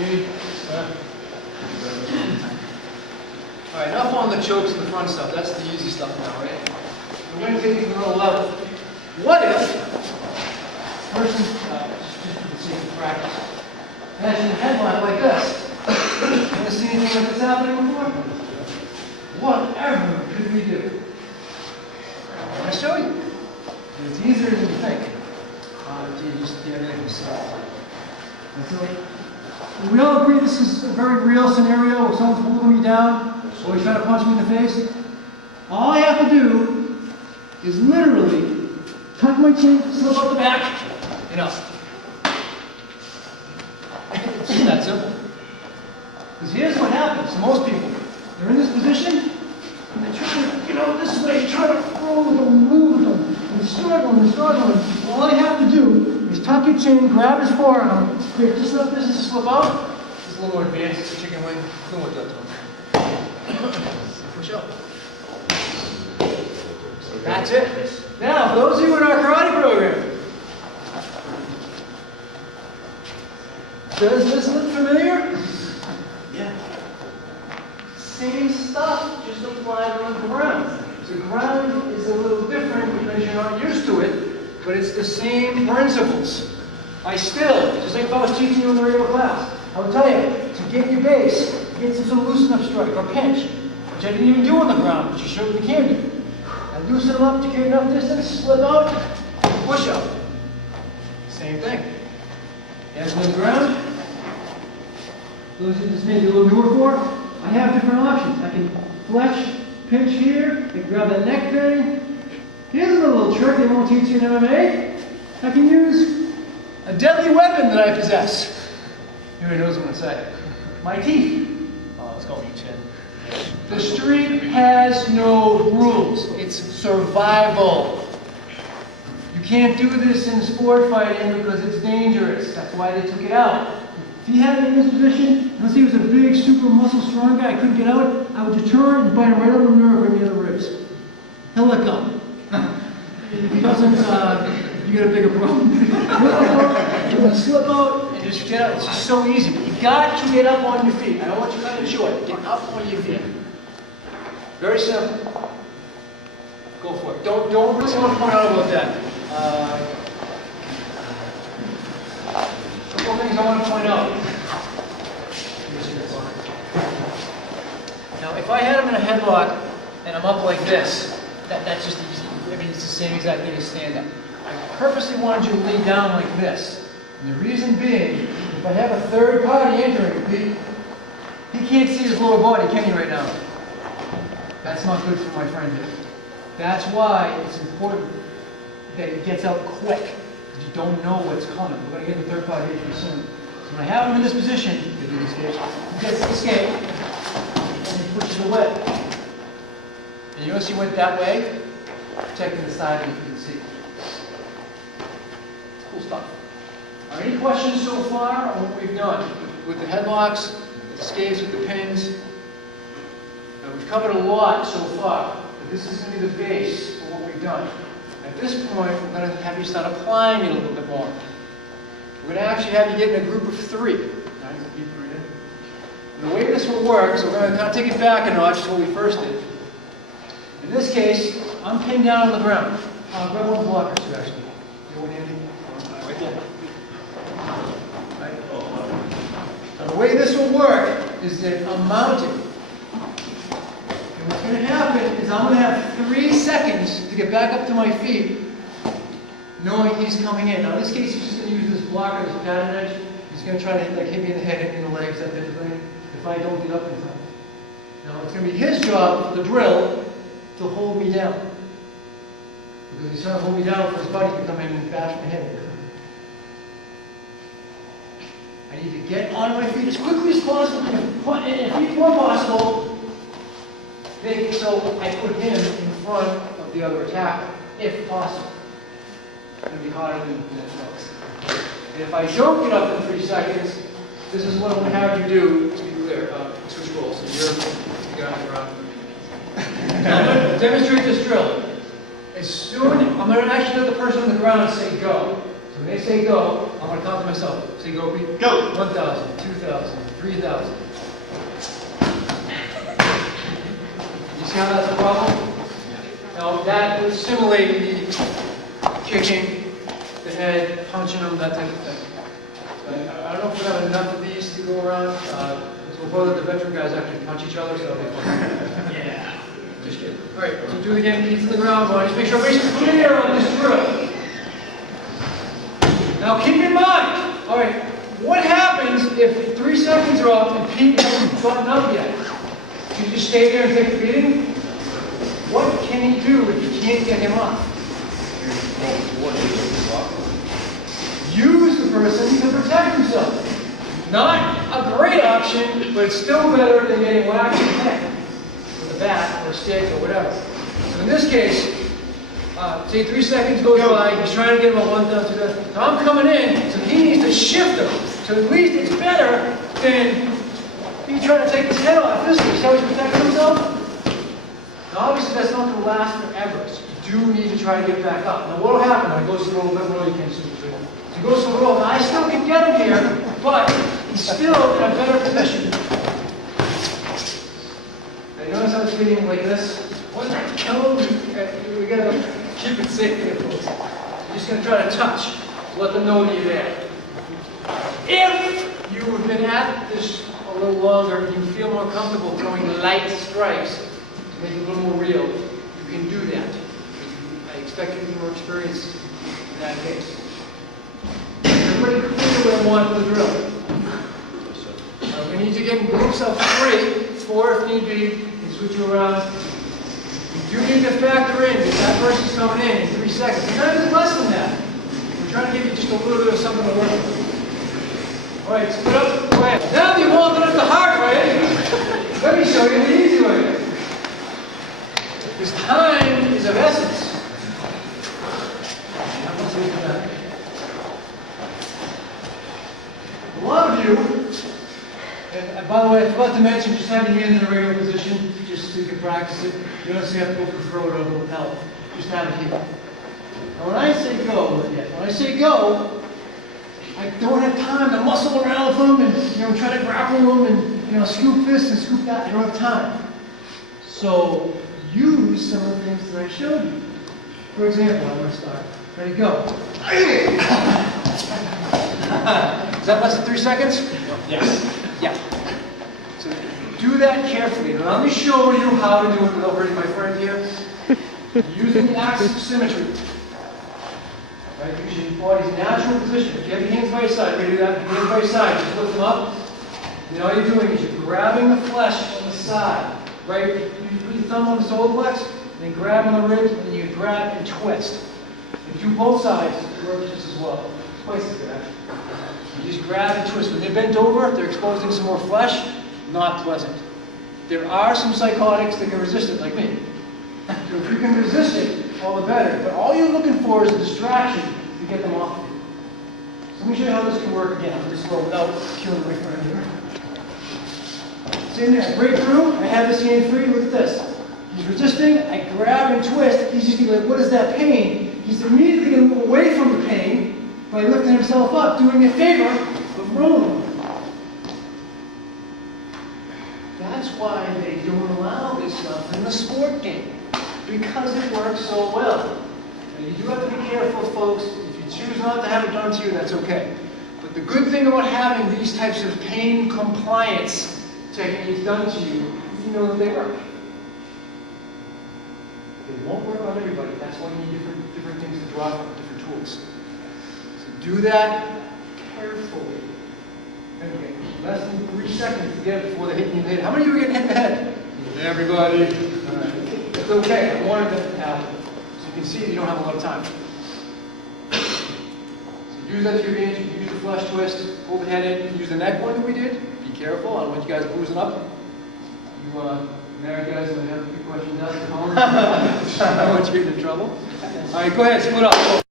Me. All right, enough on the chokes and the front stuff. That's the easy stuff now, right? We're going to take it to another level. What if person, just for the sake of practice, has a headline like this? Ever seen anything like this happening before? Whatever could we do? I'm going to show you. It's easier than you think. You just get everything yourself. We all agree this is a very real scenario where someone's holding me down or he's trying to punch me in the face. All I have to do is literally tuck my chin, slip up the back, and up. It's just that simple. Because here's what happens to most people. They're in this position, and they're trying to get out this way, trying to roll with them, move with them, and struggling. All I have to do is tuck your chin, grab his forearm, create just enough distance to slip out. It's a little more advanced. It's a chicken wing. Don't look that to him. Push up. That's it. Now, for those of you in our karate program, does this look familiar? Yeah. Same stuff, just applied on the ground. The ground is a little different because you're not used to it, but it's the same principles. Just like if I was teaching you in the regular class, I would tell you to get your base, get some loosen up strike or pinch, which I didn't even do on the ground, but you showed me you can do. And loosen them up to get enough distance, slip out, push up. Same thing. Hands on the ground. Those who this may be a little newer for, I have different options. I can flex, pinch here, I can grab that neck thing. Here's a little trick they won't teach you in MMA. I can use a deadly weapon that I possess. Everybody knows what I'm going to say. My teeth. Oh, let's go each in. The street has no rules. It's survival. You can't do this in sport fighting because it's dangerous. That's why they took it out. If he had me in this position, unless he was a big, super muscle strong guy, I couldn't get out, I would just turn and bite him right on the nerve right near the ribs. He'll let go. If he doesn't, you get a bigger problem. You're going to slip out and just get out. It's just so easy. But you got to get up on your feet. I don't want you cutting it short. Get up on your feet. Very simple. Go for it. Don't really want to point out about that. A couple things I want to point out. Now, if I had him in a headlock and I'm up like this, that's just easy. I mean, it's the same exact thing as stand up. I purposely wanted you to lay down like this. And the reason being, if I have a third party entering, he can't see his lower body, can he, right now? That's not good for my friend here. That's why it's important that it gets out quick. You don't know what's coming. We're going to get the third party entry soon. So when I have him in this position, he gets the escape, and he pushes away. And you notice he went that way, protecting the side that you can see. Cool stuff. Are any questions so far on what we've done? With the headlocks, with the escapes, with the pins? Now, we've covered a lot so far, but this is going to be the base for what we've done. At this point, we're going to have you start applying it a little bit more. We're going to actually have you get in a group of 3. And the way this will work, so we're going to kind of take it back a notch to what we first did. In this case, I'm pinned down on the ground. Grab one of the blockers, too, actually. You want Andy? Right there. Right. Now, the way this will work is that I'm mounted. And what's going to happen is I'm going to have 3 seconds to get back up to my feet, knowing he's coming in. Now, in this case, he's just going to use this blocker as a pattern edge. He's going to try to hit me in the head, hit me in the legs, that type of thing, if I don't get up in time. Now, it's going to be his job, the drill, to hold me down. Because he's trying to hold me down for his buddy to come in and bash my head. I need to get on my feet as quickly as possible, and if more possible, so I put him in front of the other attacker, if possible. It's going to be harder than it looks. And if I don't get up in 3 seconds, this is what I'm going to have you do, to be clear, switch roles. So you're the guy on the ground. Now, I'm going to demonstrate this drill. As soon, I'm going to actually let the person on the ground say go. So when they say go, I'm going to count to myself. Say go, Pete. Go. 1,000, 2,000, 3,000. You see how that's a problem? Now that would simulate me kicking the head, punching them, that type of thing. I don't know if we have enough of these to go around. So we'll probably let the veteran guys actually punch each other, so that'll be fun. Yeah. Just kidding. All right, so do it again. Feet to the ground. Just make sure everybody's clear on this drill. Now keep in mind, all right, what happens if 3 seconds are up and Pete hasn't buttoned up yet? Do you just stay there and take the beating? What can he do if you can't get him up? Use the person to protect himself. Not a great option, but it's still better than getting whacked in the head with a bat or a stick or whatever. So in this case, say 3 seconds goes by, he's trying to get him a 1,000, 2,000. Now I'm coming in, so he needs to shift him. So at least it's better than he trying to take his head off. This is how he's protecting himself. Now obviously that's not going to last forever, so you do need to try to get back up. Now what will happen when he goes through a little bit more, you can't see the drill. So he goes through a little, I still can get him here, but he's still in a better position. Now you notice how it's getting like this? What the hell? We gotta keep it safe here, folks. You're just gonna try to touch. Let them know that you're there. If you've been at this a little longer and you feel more comfortable throwing light strikes to make it a little more real, you can do that. I expect you to be more experienced in that case. Everybody clear what I want for the drill. We need to get in groups of 3, 4 if need be, and switch you around. You do need to factor in that that person's coming in 3 seconds. Sometimes it's less than that. We're trying to give you just a little bit of something to work with. All right, split up. Go ahead. Now you won't let it the hard way. Let me show you the easy way. Because time is of essence. A lot of you, and by the way, I forgot to mention, just have your hand in a regular position, just so you can practice it. You don't necessarily have to go for throw it over the help. Just have it here. Now when I say go, I don't have time to muscle around with them and try to grapple them and scoop this and scoop that. I don't have time. So use some of the things that I showed you. For example, I'm going to start. Ready, go. Is that less than 3 seconds? Yes. Yeah. So do that carefully. Now let me show you how to do it without hurting my friend here. Using the axis of symmetry. Right, using your body's natural position. If you have your hands by your side, ready to do that? Hands by your side, just lift them up. And all you're doing is you're grabbing the flesh on the side. Right? You put your thumb on the solar plex, and then grab on the ribs, and then you grab and twist. And do both sides, it works just as well. Twice as good, actually. You just grab and twist. When they're bent over, they're exposing some more flesh. Not pleasant. There are some psychotics that can resist it, like me. So if you can resist it, all the better. But all you're looking for is a distraction to get them off of you. So let me show you how this can work again. I'm just slow without killing my friend here. See there, break through. I have this hand free. Look at this. He's resisting. I grab and twist. He's just like, what is that pain? He's immediately going to move away from the pain by lifting himself up, doing me a favor of rolling. That's why they don't allow this stuff in the sport game. Because it works so well. Now, you do have to be careful, folks. If you choose not to have it done to you, that's okay. But the good thing about having these types of pain compliance techniques done to you, you know that they work. They won't work on everybody. That's why you need different things to draw from, different tools. So do that carefully. Okay, less than 3 seconds to get it before they hit you in the head. How many of you are getting hit in the head? Everybody. All right. It's okay. I wanted that to happen. So you can see that you don't have a lot of time. So use that to your advantage. Use the flush twist. Pull the head in. Use the neck one that we did. Be careful. I don't want you guys bruising up. You married guys that have a few questions asked at home. I don't want you getting in trouble. All right, go ahead. Split up.